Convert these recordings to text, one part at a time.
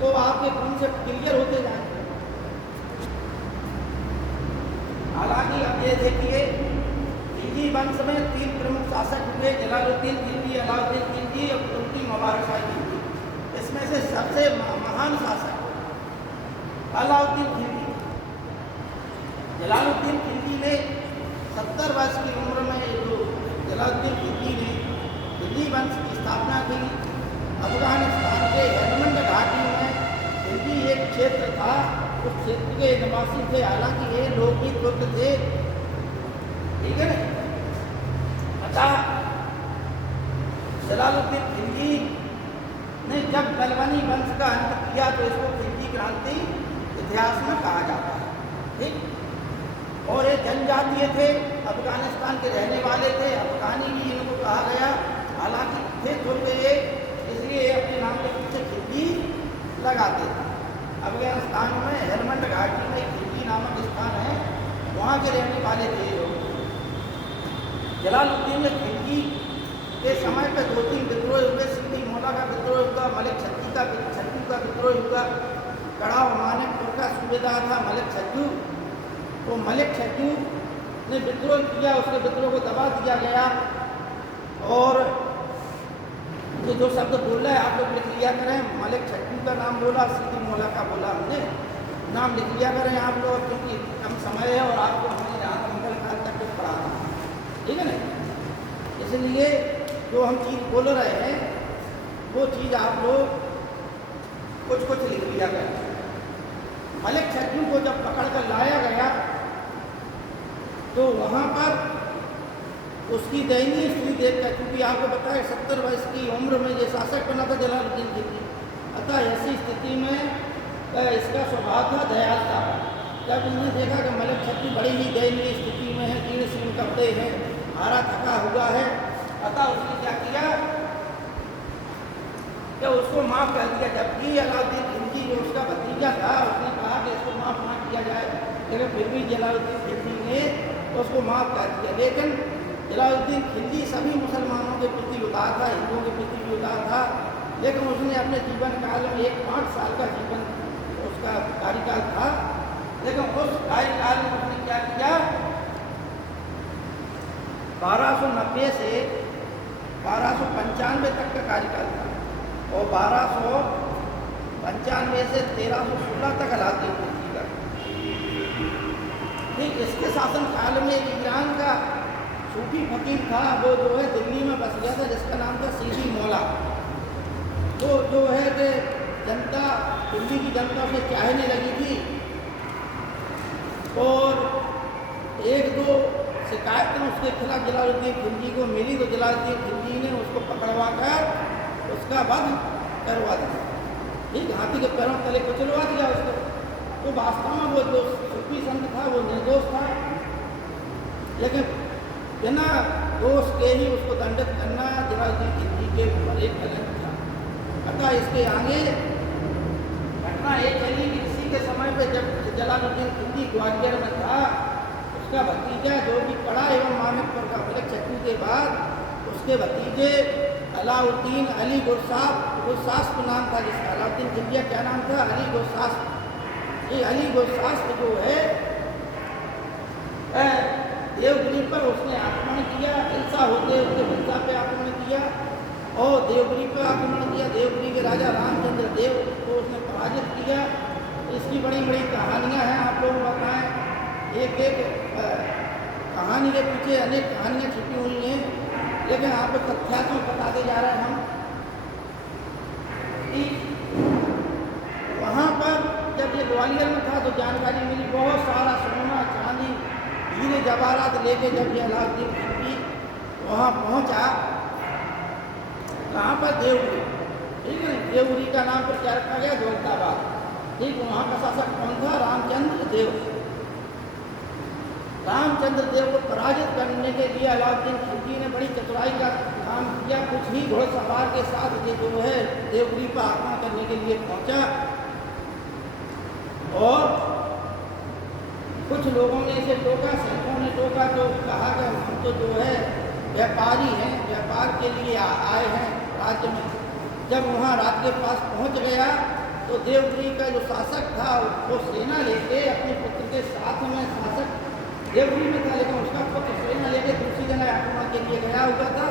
तो आपके concept clear होते जाएंगे। हालांकि अब ये देखिए, खिलजी वंश में 3 प्रमुख शासक हुए, जलालुद्दीन खिलजी, अलाउद्दीन खिलजी और तुर्की मुबारक शाह खिलजी। इसमें से सबसे महान शासक अलाउद्दीन खिलजी। जलालुद्दीन खिलजी ने 70 वर्ष की उम्र में जो जलालुद्दीन खिलजी ने खिलजी वंश की स्थापना की। अफगानिस्तान के हेलमंड घाटी में खिलजी एक क्षेत्र था, उस क्षेत्र के निवासी थे। हालांकि ये लोग भी तुर्क थे, ठीक है ना। अतः जलालुद्दीन खिलजी ने जब गलवानी वंश का अंत किया तो इसको खिलजी क्रांति इतिहास में कहा जाता है, ठीक। और ये जनजातीय थे, अफगानिस्तान के रहने वाले थे, अफगानी भी इनको कहा गया। हालांकि थे तुर्क ये, इसलिए अपने नाम के पीछे खिलजी लगाते थे। अफगानिस्तान में हेलमंड घाटी में खिलजी नामक स्थान है, वहाँ के रहने वाले थे लोग। जलालुद्दीन खिलजी के समय पर 2-3 विद्रोह हुए। सिद्दी मौला का विद्रोह हुआ, मलिक छज्जू का विद्रोह हुआ। कड़ा मानिकपुर का सूबेदार था मलिक छज्जू। तो मलिक छज्जू ने विद्रोह किया, उसके विद्रोह को दबा दिया गया। और तो जो शब्द बोल रहे हैं आप लोग लिख लिया करें। मलिक छज्जू का नाम बोला, सिद्दी मौला का बोला, हमने नाम लिख लिया करें आप लोग, क्योंकि कम समय है और आपको हमने यहाँ मंगल काल तक कुछ पढ़ाना है, ठीक है ना। इसलिए जो हम चीज़ बोल रहे हैं वो चीज़ आप लोग कुछ लिख लिया करें। मलिक छज्जू को जब पकड़ कर लाया गया तो वहाँ पर उसकी दयनीय स्थिति देखकर, क्योंकि आपको पता है 70 वर्ष की उम्र में ये शासक बना था जलालुद्दीन खिलजी। अतः ऐसी स्थिति में इसका स्वभाव था दयालुता। जब उन्होंने देखा कि मलिक छज्जू बड़ी ही दयनीय स्थिति में है, जीर्ण शीर्ण कपड़े हैं, हारा थका हुआ है, अतः उसने क्या किया कि उसको माफ़ कर दिया। जबकि अलाउद्दीन खिलजी जो उसका भतीजा था, उसने कहा कि इसको माफ़ ना किया जाए, लेकिन फिर भी जलालुद्दीन खिलजी ने उसको माफ़ कर दिया। लेकिन जलालुद्दीन खिलजी सभी मुसलमानों के प्रति उदार था, हिंदुओं के प्रति भी उदार था। लेकिन उसने अपने जीवन काल में एक 5 साल का जीवन उसका कार्यकाल था, लेकिन उस कार्यकाल में उसने क्या किया, 1290 से 1295 तक का कार्यकाल था और 1295 से 1316 तक अलाउद्दीन खिलजी का। ठीक, इसके शासन काल में ईरान का सूफी फकीर था, वो जो है दिल्ली में बस गया था, जिसका नाम था सीदी मौला। तो जो है कि जनता, दिल्ली की जनता उसे चाहने लगी थी और 1-2 शिकायतें उसके खिलाफ जलालुद्दीन खिलजी को मिली। तो जलालुद्दीन खिलजी ने उसको पकड़वा कर उसका वध करवा दिया, ठीक, हाथी के पैरों तले कुचलवा दिया उसको। तो वास्तव में वो जो सूफी संत था वो निर्दोष था, लेकिन बिना दोष के ही उसको दंडित करना जलालुद्दीन खिलजी के ऊपर एक कलंक था। अतः इसके आगे घटना ये चली कि इसी के समय पे जब जलालुद्दीन खिलजी ग्वालियर में था, उसका भतीजा जो कि कड़ा एवं मानिकपुर का मलिक छज्जू के बाद उसके भतीजे अलाउद्दीन अली गुरशास्प नाम था जिसका। अलाउद्दीन खिलजी क्या नाम था? अली गुरशास्प। ये अली गुरशास्प जो है देवगिरी पर उसने आक्रमण किया, हिंसा होते उसके हिंसा पे आक्रमण किया और देवगिरी पर आक्रमण किया। देवगिरी के राजा रामचंद्र देव को उसने पराजित किया। इसकी बड़ी बड़ी कहानियाँ हैं, आप लोग बताएं। एक कहानी के पीछे अनेक कहानियाँ छिपी हुई हैं, लेकिन आपको तथ्यात्मक में बताते जा रहे हैं हम कि वहाँ पर जब ये ग्वालियर में था तो जानकारी मिली, बहुत सारा सोना चांदी हीरे जवाहरात लेके जब ये अलाउद्दीन खिलजी वहाँ पहुँचा, कहाँ पर? देवगिरी, ठीक है। देवगिरी का नाम पर क्या रखा गया? दौलताबाद, ठीक। वहाँ का शासक कौन था? रामचंद्र देव। रामचंद्र देव को पराजित करने के लिए अलाउद्दीन खिलजी ने बड़ी चतुराई का काम किया। कुछ ही घोड़सवार के साथ ये जो है देवगिरी पर आक्रमण करने के लिए पहुँचा और कुछ लोगों ने इसे टोका, सैनिकों ने टोका, तो कहा कि हम तो जो है व्यापारी हैं, व्यापार के लिए आए हैं राज्य में। जब वहाँ रात के पास पहुँच गया तो देवगिरी का जो शासक था वो सेना लेके अपने पुत्र के साथ में, शासक देवगिरी में था लेकिन उसका पुत्र सेना लेके दूसरी जगह आक्रमण के लिए गया हुआ था।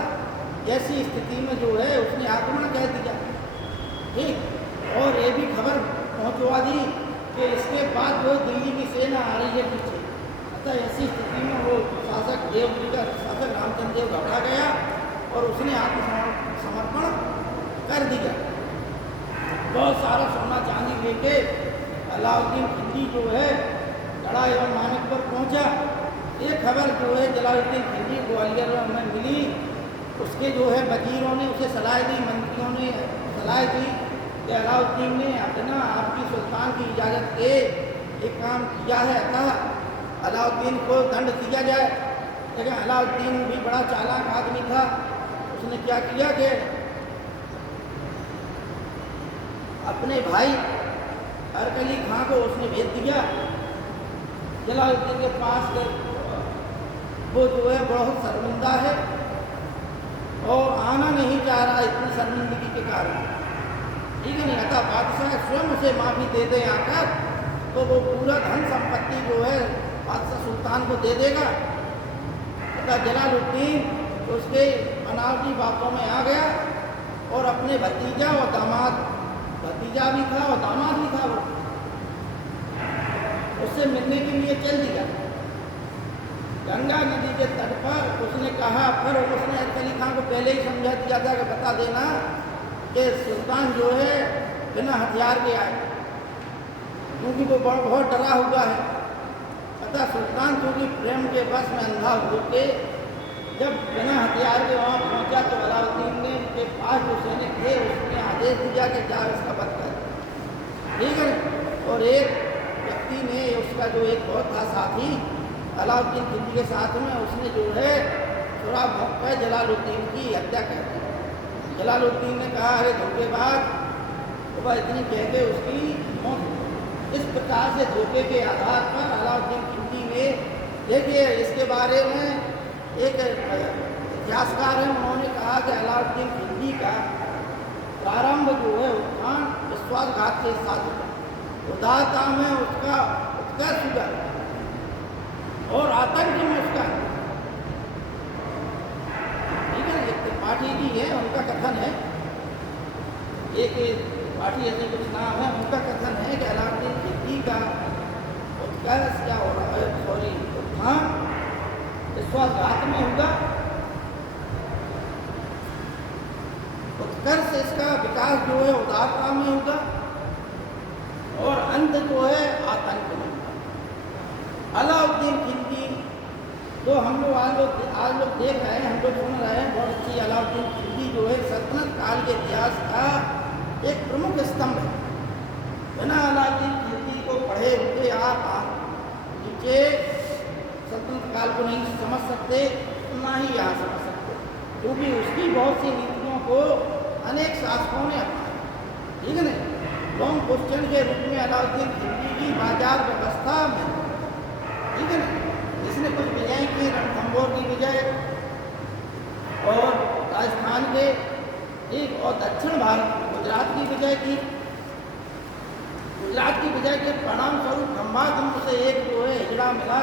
ऐसी स्थिति में जो है उसने आक्रमण कह दिया, ठीक, और ये भी खबर पहुंचवा दी कि इसके बाद जो दिल्ली की सेना आ रही है पीछे। अतः ऐसी स्थिति में वो शासक देवगिरी का शासक रामचंद्र देव घबरा गया और उसने आत्मसमर्पण कर दिया। बहुत सारा सोना चांदी लेके अलाउद्दीन खिलजी जो है गढ़ा एवं मानिकपुर पहुंचा। ये खबर जो है जलालुद्दीन खिलजी ग्वालियर में मिली। उसके जो है वजीरों ने उसे सलाह दी, मंत्रियों ने सलाह दी कि अलाउद्दीन ने अपना आपकी सुल्तान की इजाज़त के एक काम किया है, अतः अलाउद्दीन को दंड दिया जाए। लेकिन अलाउद्दीन भी बड़ा चालाक आदमी था। उसने क्या किया कि अपने भाई अरकली खां को उसने भेज दिया जलालुद्दीन के पास के। वो जो है बहुत शर्मिंदा है और आना नहीं चाह रहा इतनी शर्मिंदगी के कारण, ठीक है नहीं। अतः बादशाह स्वयं उसे माफ़ी दे दे आकर तो वो पूरा धन संपत्ति जो है बादशाह सुल्तान को दे देगा। अतः जलालुद्दीन उसके बनावटी बातों में आ गया और अपने भतीजा और दामाद, भतीजा भी था और दामाद भी था, वो उससे मिलने के लिए चल दिया गंगा नदी के तट पर। उसने कहा, फिर उसने अरकली खां को पहले ही समझा दिया था कि बता देना कि सुल्तान जो है बिना हथियार के आए, क्योंकि वो बहुत डरा हुआ है। अतः सुल्तान क्योंकि प्रेम के बस में अंधा होके जब बिना हथियार के वहाँ पहुँचा तो अलाउद्दीन ने उनके पास जो सैनिक थे उसने आदेश दिया कि जा इसका वध कर, ठीक है। और एक व्यक्ति ने उसका जो एक बहुत था साथी अलाउद्दीन खिलजी के साथ में, उसने जो है थोड़ा भौंक कर जलालुद्दीन की हत्या कर दी। जलालुद्दीन ने कहा, अरे धोखेबाज, तो वह इतनी कह के उसकी मौत। इस प्रकार से धोखे के आधार पर अलाउद्दीन खिलजी ने, देखिए इसके बारे में एक इतिहासकार है, उन्होंने कहा कि अलाउद्दीन खिलजी का प्रारंभ जो है उत्थान विश्वासघात के साथ हुआ, उदारता में उसका उत्कर्ष हुआ और आतंक में उसका, ठीक है। एक त्रिपाठी जी है, उनका कथन है, एक त्रिपाठी ऐसे कुछ नाम है, उनका कथन है कि अलाउद्दीन खिलजी का उत्कर्ष क्या हो रहा है, सॉरी उत्थान विश्वासघात में होगा, उत्कर्ष इसका विकास जो है उदारता में होगा और अंत जो है आतंक में होगा। अलाउद्दीन खिलजी तो हम लोग आज लोग देख रहे हैं, हम लोग सुन रहे हैं बहुत अच्छी। अलाउद्दीन खिलजी जो है सल्तनत काल के इतिहास का एक प्रमुख स्तंभ है। बिना अलाउद्दीन खिलजी को पढ़े हुए आप नीचे सल्तनत काल को नहीं समझ सकते, ना ही यहाँ समझ सकते, क्योंकि उसकी बहुत सी नीतियों को अनेक शासकों ने अपनाया, ठीक है ना। लॉन्ग क्वेश्चन के रूप में अलाउद्दीन खिलजी की बाजार व्यवस्था में, ठीक है ना, इसने कुछ विजय की, रणथंभौर की विजय और राजस्थान के, एक और दक्षिण भारत गुजरात की विजय की। गुजरात की विजय के परिणाम स्वरूप खंभात से एक जो है हिजड़ा मिला,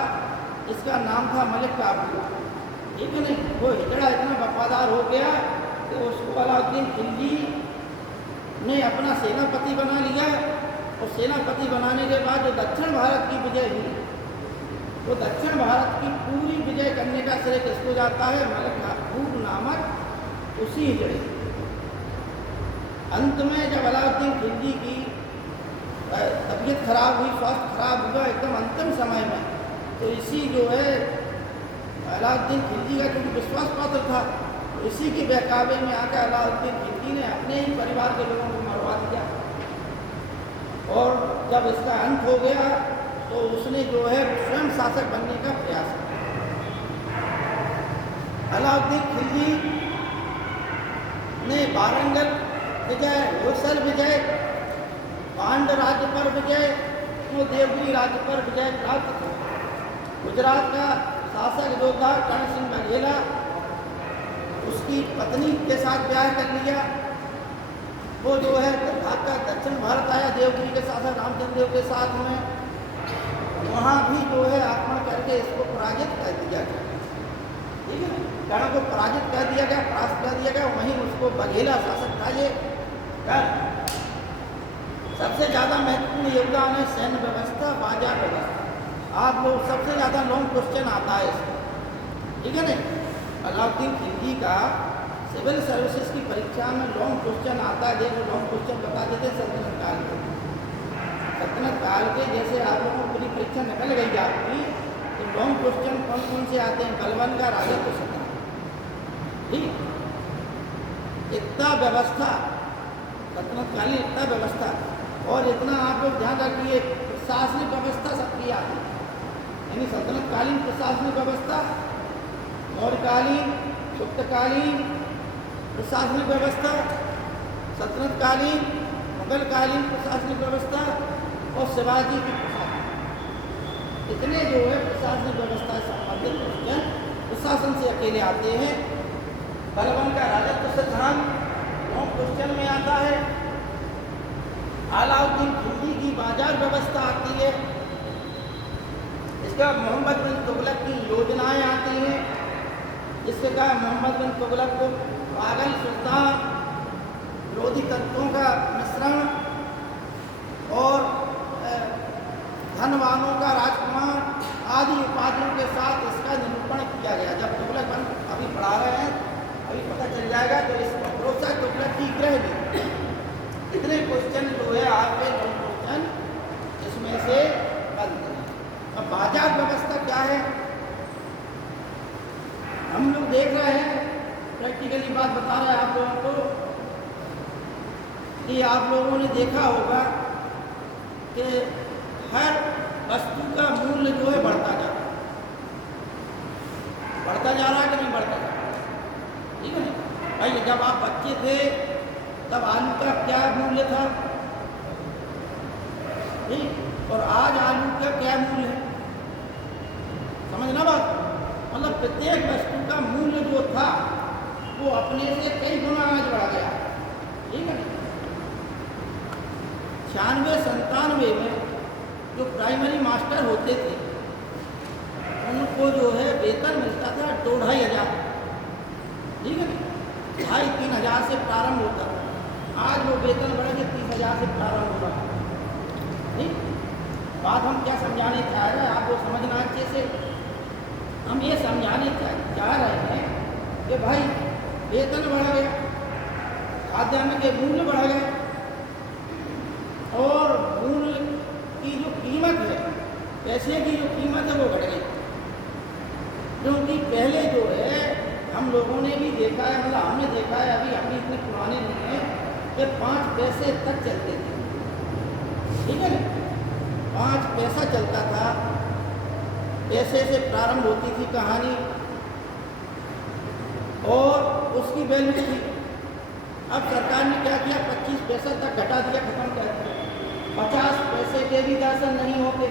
इसका नाम था मलिक काफूर, ठीक है नहीं। वो हिजड़ा इतना वफादार हो गया कि उसको अलाउद्दीन खिलजी ने अपना सेनापति बना लिया। और सेनापति बनाने के बाद जो दक्षिण भारत की विजय हुई, वो दक्षिण भारत की पूरी विजय करने का श्रेय किसको जाता है, मलिक काफूर नामक उसी हिजड़े। अंत में जब अलाउद्दीन खिलजी की तबीयत खराब हुई, स्वास्थ्य खराब हुआ एकदम अंतिम समय में, तो इसी जो है अलाउद्दीन खिलजी का क्योंकि विश्वास पात्र था, तो इसी के बहकावे में आकर अलाउद्दीन खिलजी ने अपने ही परिवार के लोगों को मरवा दिया। और जब इसका अंत हो गया तो उसने जो है स्वयं शासक बनने का प्रयास किया। अलाउद्दीन खिलजी ने वारंगल विजय, होसल विजय, पांड राज्य पर विजय, तो देवगिरी राज्य पर विजय प्राप्त था। गुजरात का शासक जो था कर्ण सिंह बघेला, उसकी पत्नी के साथ ब्याह कर लिया। वो जो है भागकर दक्षिण भारत आया देवगिरी के साथ, रामचंद्र देव के साथ में, वहाँ भी जो है आक्रमण करके इसको पराजित कर दिया गया। ठीक है, कर्ण को पराजित कर दिया गया, परास्त कर दिया गया। वहीं उसको बघेला शासक था ये कर्ण। सबसे ज़्यादा महत्वपूर्ण योगदान है सैन्य व्यवस्था, बाजार व्यवस्था। आप लोग सबसे ज़्यादा लॉन्ग क्वेश्चन आता है इसमें, ठीक है ना। अलाउद्दीन खिलजी का सिविल सर्विसेज की परीक्षा में लॉन्ग क्वेश्चन आता है। देखो लॉन्ग क्वेश्चन बता देते सल्तनत काल के, सल्तनत काल के जैसे आप लोगों को पूरी परीक्षा निकल गई आपकी, तो लॉन्ग क्वेश्चन कौन कौन से आते हैं? बलबन का राजत्व सतना, ठीक, इतना व्यवस्था, सल्तनतकालीन इतना व्यवस्था, और इतना आप लोग ध्यान रखिए प्रशासनिक व्यवस्था सबकी आती है। यानी सल्तनतकालीन प्रशासनिक व्यवस्था, मौर्यकालीन, गुप्तकालीन प्रशासनिक व्यवस्था, सल्तनतकालीन, मुगलकालीन प्रशासनिक व्यवस्था और शिवाजी की प्रशासन, इतने जो है प्रशासनिक व्यवस्था से संबंधित क्वेश्चन प्रशासन से अकेले आते हैं। बलबन का राजत्व सिद्धांत लॉन्ग क्वेश्चन में आता है। अलाउद्दीन खिलजी की बाजार व्यवस्था आती है। इसके बाद मोहम्मद बिन तुगलक की योजनाएं आती हैं। इसके बाद मोहम्मद बिन तुगलक को पागल सुल्तान, विरोधी तत्वों का मिश्रण और धनवानों का राजकुमार आदि उपाधियों के साथ इसका निरूपण किया गया। जब तुगलक हम अभी पढ़ा रहे हैं, अभी पता चल जाएगा, तो इस भरोसा तुगलक की ग्रह भी इतने क्वेश्चन जो है आपके लॉन्ग क्वेश्चन इसमें से बनते हैं। अब बाजार व्यवस्था क्या है हम लोग देख रहे हैं, प्रैक्टिकली बात बता रहे हैं आप लोगों को कि आप लोगों ने देखा होगा कि हर वस्तु का मूल्य जो है बढ़ता जा रहा है, बढ़ता जा रहा है कि नहीं बढ़ता जा रहा, ठीक है ना भाई। जब आप बच्चे थे तब आलू का क्या मूल्य था, ठीक, और आज आलू का क्या मूल्य है, समझना बात। मतलब प्रत्येक वस्तु का मूल्य जो था वो अपने से कई गुना आज बढ़ गया, ठीक है। 96-97 में जो प्राइमरी मास्टर होते थे उनको जो है वेतन मिलता था 2,500, ठीक है, 2,500-3,000 से प्रारंभ होता था। आज वो वेतन बढ़ के 30,000 से प्रारंभ हो रहा है, ठीक। बात हम क्या समझाने चाह रहे हैं आपको समझना अच्छे से। हम ये समझाने चाह रहे हैं कि भाई वेतन बढ़ गया, खाद्यान्न के मूल्य बढ़ गए, और मूल्य की जो कीमत है, पैसे की जो कीमत है वो घट गई। क्योंकि पहले जो है हम लोगों ने भी देखा है, मतलब हमने देखा है, अभी हम भी इतने पुराने नहीं हैं, कि 5 पैसे तक चलते थे, ठीक है ना। 5 पैसा चलता था, पैसे से प्रारंभ होती थी कहानी, और उसकी वैल्यू थी। अब सरकार ने क्या किया, 25 पैसा तक घटा दिया, खत्म कर दिया। 50 पैसे के भी दर्शन नहीं होते।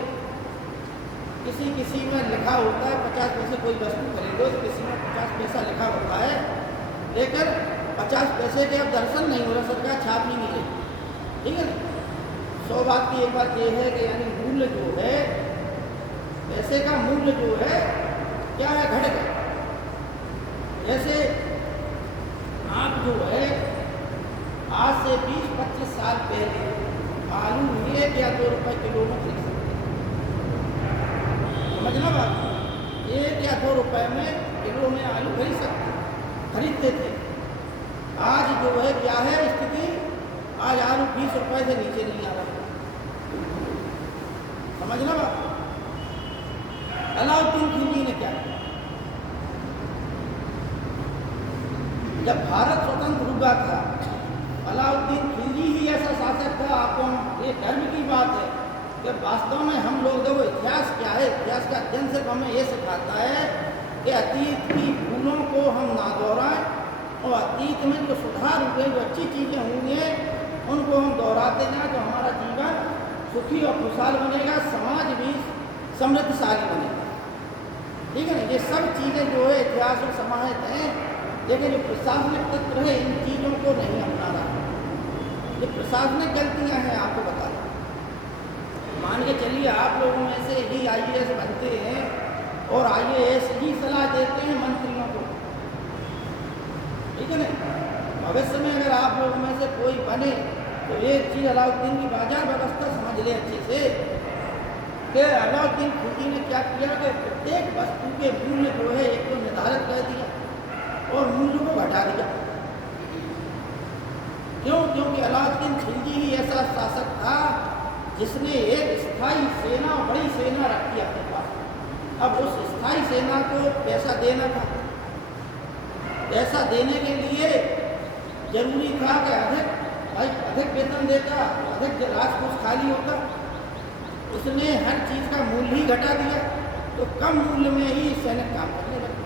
किसी किसी में लिखा होता है 50 पैसे कोई वस्तु खरीदो, तो किसी में 50 पैसा लिखा होता है, लेकिन 50 पैसे के अब दर्शन नहीं हो रहा, सरकार छाप नहीं रही, ठीक है ना। 100 बात की एक बात यह है कि यानी मूल्य जो है, पैसे का मूल्य जो है क्या है, घट गया। जैसे आप जो है आज से 20-25 साल पहले आलू 1 या 2 रुपये किलो में खरीद सकते हैं, समझना बात। 1 या 2 रुपये में किलो में आलू खरीदते थे। आज जो है क्या है स्थिति, आज आलू 20 रुपये से नीचे नहीं आ रहा, समझना बात। अलाउद्दीन खिलजी ने क्या किया, जब भारत स्वतंत्र हुआ था, अलाउद्दीन खिलजी ही ऐसा शासक था। आपको ये गर्व की बात है कि वास्तव में हम लोग देखो इतिहास क्या है, इतिहास का अध्ययन सिर्फ हमें ये सिखाता है कि अतीत की भूलों को हम ना दोहराएं, और अतीत में जो सुधार हुए, जो अच्छी चीज़ें होंगी उनको हम दोहराते जाएं, तो हमारा जीवन सुखी और खुशहाल बनेगा, समाज भी समृद्धशाली बनेगा, ठीक है ना। ये सब चीज़ें जो है इतिहास में समाहित हैं, लेकिन जो प्रशासनिक तंत्र है इन चीज़ों को नहीं अपना रहा। ये प्रशासनिक गलतियां हैं, आपको बता दें। मान के चलिए आप लोगों में से ही IAS बनते हैं और IAS ही सलाह देते हैं मंत्रियों को, ठीक है ना। भविष्य में अगर आप लोगों में से कोई बने तो एक चीज़ अलाउद्दीन की बाजार व्यवस्था समझ ले अच्छे से कि अलाउद्दीन खिलजी ने क्या किया कि प्रत्येक वस्तु के मूल्य जो है एक तो निर्धारित कर दिया और मूल्य को घटा दिया। क्यों? क्योंकि अलाउद्दीन खिलजी ही ऐसा शासक था जिसने एक स्थायी सेना, बड़ी सेना रखी अपने पास। अब उस स्थायी सेना को पैसा देना था। पैसा देने के लिए जरूरी था कि अधिक वेतन देता, अधिक राजकोष खाली होता। उसने हर चीज़ का मूल्य ही घटा दिया, तो कम मूल्य में ही सैनिक काम करने लगे।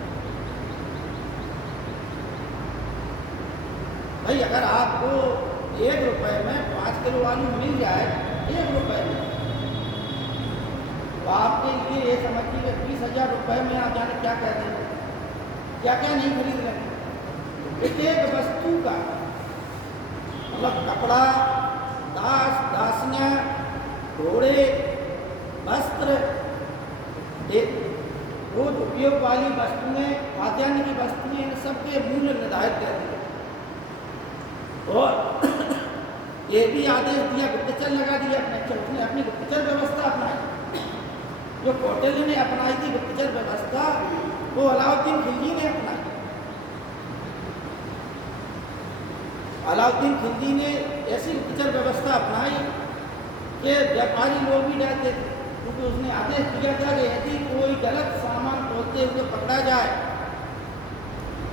भाई अगर आपको 1 रुपये में 5 किलो आलू मिल जाए 1 रुपये में, तो आपके लिए ये समझिए कि 20,000 रुपये में आप जाने क्या कहते हैं, क्या क्या नहीं खरीद रहे। एक वस्तु का मतलब कपड़ा, दास दासियाँ, घोड़े, वस्त्र, रोज उपयोग वाली वस्तुएं, खाद्यान्न की वस्तुएं, इन सबके मूल्य निर्धारित कर दिए। और ये भी आदेश दिया, गुप्तचर लगा दिया उसने अपनी गुप्तचर व्यवस्था अपनाई। जो कौटिल्य ने अपनाई थी गुप्तचर व्यवस्था, वो अलाउद्दीन खिलजी ने अपनाई। अलाउद्दीन खिलजी ने ऐसी गुप्तचर व्यवस्था अपनाई कि व्यापारी लोग भी डरते थे, क्योंकि उसने आदेश दिया था कि यदि कोई गलत सामान तोलते हुए पकड़ा जाए,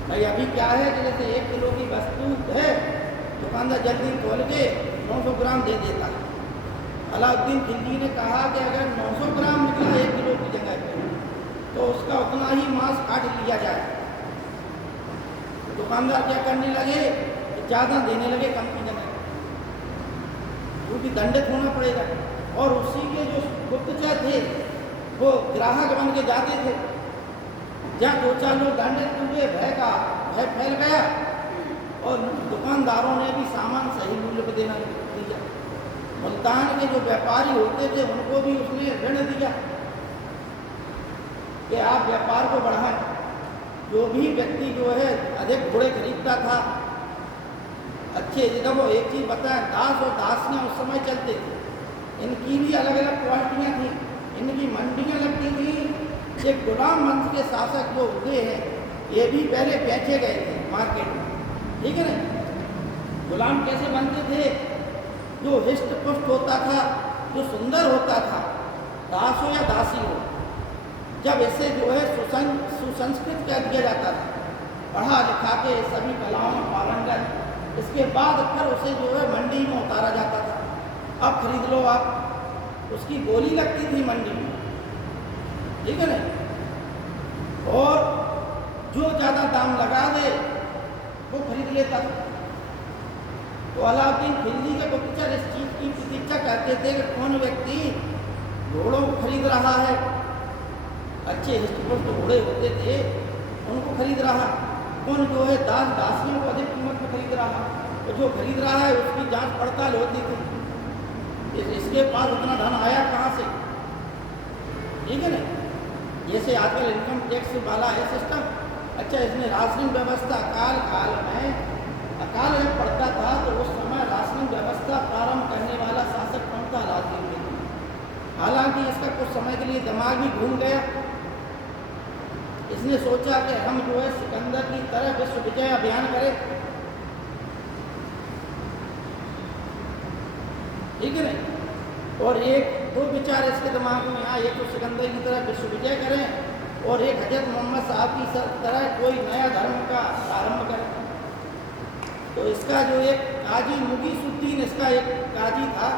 भाई अभी क्या है कि जैसे 1 किलो की वस्तु है, दुकानदार जल्दी तोल के 900 ग्राम दे देता। अलाउद्दीन खिलजी ने कहा कि अगर 900 ग्राम निकला 1 किलो की जगह पे, तो उसका उतना ही मांस काट लिया जाए। दुकानदार क्या करने लगे, ज़्यादा देने लगे कम की जगह, क्योंकि दंडित होना पड़ेगा। और उसी के जो गुप्तचर थे वो ग्राहक बन के जाते थे। जहाँ 2-4 लोग दंडित हुए, भय फैल गया और दुकानदारों ने भी सामान सही मूल्य पर देना दिया। मुल्तान के जो व्यापारी होते थे उनको भी उसने ऋण दिया कि आप व्यापार को बढ़ाएं। जो भी व्यक्ति जो है अधिक घोड़े खरीदता था, अच्छे, देखो एक चीज़ बताएं, दास और दासियाँ उस समय चलते थे, इनकी भी अलग अलग क्वालिटियाँ थी, इनकी मंडियाँ लगती थी। एक गुलाम वंश के शासक जो हुए हैं, ये भी पहले बेचे गए थे मार्केट में, ठीक है ना। गुलाम कैसे बनते थे? जो हिष्ट पुष्ट होता था, जो सुंदर होता था, दास हो या दासी हो, जब इसे जो है सुसंस्कृत कर दिया जाता था, पढ़ा लिखा के सभी कलाओं में पारंगत, इसके बाद फिर उसे जो है मंडी में उतारा जाता था। अब खरीद लो आप, उसकी बोली लगती थी मंडी में, ठीक है ना। और जो ज़्यादा दाम लगा दे वो खरीद लेता था। तो अलाउद्दीन खिलजी के गुप्तचर इस चीज़ की प्रतीक्षा करते थे कि कौन व्यक्ति घोड़ों को खरीद रहा है, अच्छे हिष्टपुष्ट घोड़े होते थे उनको खरीद रहा, कौन जो है दास दासियों को अधिक कीमत में खरीद रहा। तो जो खरीद रहा है उसकी जांच पड़ताल होती थी, इसके पास उतना धन आया कहाँ से, ठीक है ना। जैसे आजकल इनकम टैक्स वाला है सिस्टम, अच्छा इसने राशनिंग व्यवस्था काल में अकाल जब पड़ता था तो उस समय राशनिंग व्यवस्था प्रारंभ करने वाला शासक कौन था? अलाउद्दीन खिलजी। हालांकि इसका कुछ समय के लिए दिमाग भी घूम गया। इसने सोचा कि हम जो है सिकंदर की तरह विश्व विजय अभियान करें, ठीक है ना। और एक दो विचार इसके दिमाग में आया, एक तो सिकंदर की तरह विश्व विजय करें और एक हजरत मोहम्मद साहब की तरह कोई नया धर्म का प्रारंभ करें। तो इसका जो एक काजी मुगीसुद्दीन इसका एक काजी था,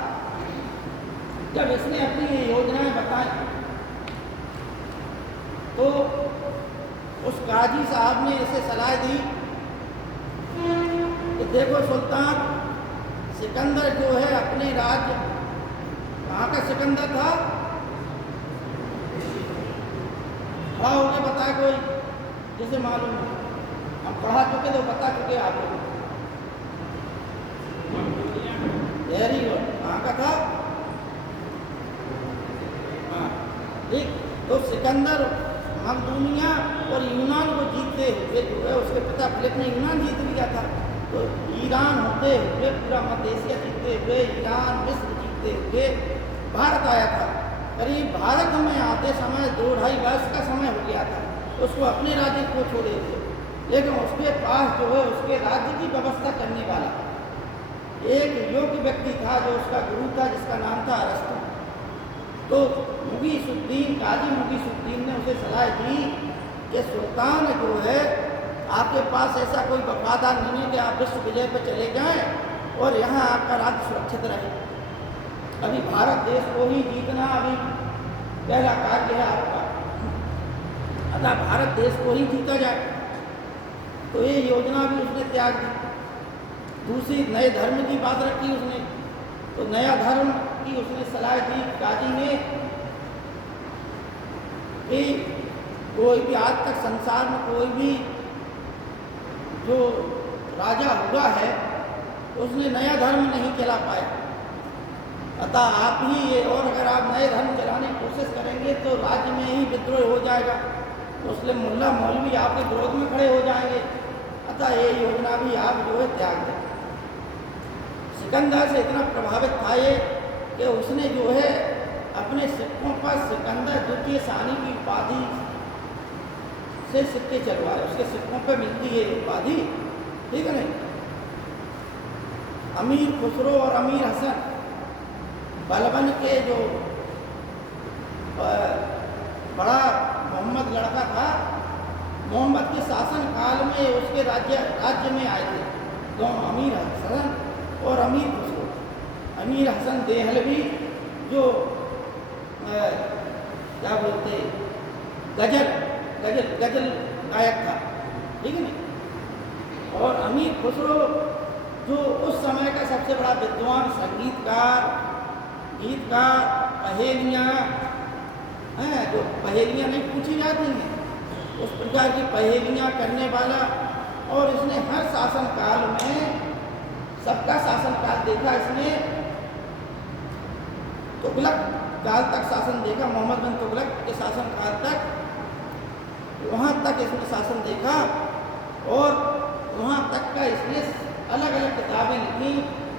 जब इसने अपनी ये योजनाएं बताई तो उस काजी साहब ने इसे सलाह दी कि देखो सुल्तान, सिकंदर जो है अपने राज्य, कहाँ का सिकंदर था? खड़ा होकर बताया कोई जिसे मालूम है, हम पढ़ा चुके तो बता चुके आप लोग। Very good. कहाँ का था? हाँ ठीक। तो सिकंदर मकदूनिया और यूनान को जीतते हुए जो है उसके पिता फिलिप ने यूनान जीत लिया था। तो ईरान होते हुए पूरा मध्य एशिया जीतते हुए ईरान मिस्र जीतते हुए भारत आया था। करीब भारत में आते समय 2-2.5 वर्ष का समय हो गया था। उसको अपने राज्य को छोड़े थे, लेकिन उसके पास जो है उसके राज्य की व्यवस्था करने वाला एक योग्य व्यक्ति था जो उसका गुरु था, जिसका नाम था अरस्तु। तो मुगीसुद्दीन, काजी मुगीसुद्दीन ने उसे सलाह दी कि सुल्तान जो है आपके पास ऐसा कोई वफादार नहीं है कि आप विश्व विजय पर चले जाएं और यहाँ आपका राज्य सुरक्षित रहे। अभी भारत देश को ही जीतना अभी पहला कार्य है आपका, अतः भारत देश को ही जीता जाए। तो ये योजना भी उसने त्याग दी। दूसरी नए धर्म की बात रखी उसने, तो नया धर्म की उसने सलाह दी काजी ने कि कोई भी आज तक संसार में कोई भी जो राजा हुआ है उसने नया धर्म नहीं चला पाया, अतः आप ही ये, और अगर आप नए धर्म चलाने की कोशिश करेंगे तो राज्य में ही विद्रोह हो जाएगा, मुस्लिम मुल्ला मौलवी आपके विरोध में खड़े हो जाएंगे, अतः ये योजना भी आप जो है त्याग दें। सिकंदर से इतना प्रभावित था ये कि उसने जो है अपने सिक्कों पर सिकंदर द्वितीय सानी की उपाधि से सिक्के चलवाए। उसके सिक्कों पर मिलती है उपाधि, ठीक है नहीं। अमीर खुसरो और अमीर हसन बलबन के जो बड़ा मोहम्मद लड़का था, मोहम्मद के शासन काल में उसके राज्य में आए थे दोनों, अमीर हसन और अमीर खुसरो। अमीर हसन देहलवी जो क्या बोलते गजल गायक था, ठीक है ना। और अमीर खुसरो जो उस समय का सबसे बड़ा विद्वान, संगीतकार, गीतकार, पहेलियाँ हैं, जो पहेलियाँ नहीं पूछी जाती हैं उस प्रकार की पहेलियाँ करने वाला। और इसने हर शासन काल में, सबका शासन काल देखा इसने, तुगलक काल तक शासन देखा, मोहम्मद बिन तुगलक के शासन काल तक, वहाँ तक इसने शासन देखा और वहाँ तक का इसने अलग अलग किताबें लिखी।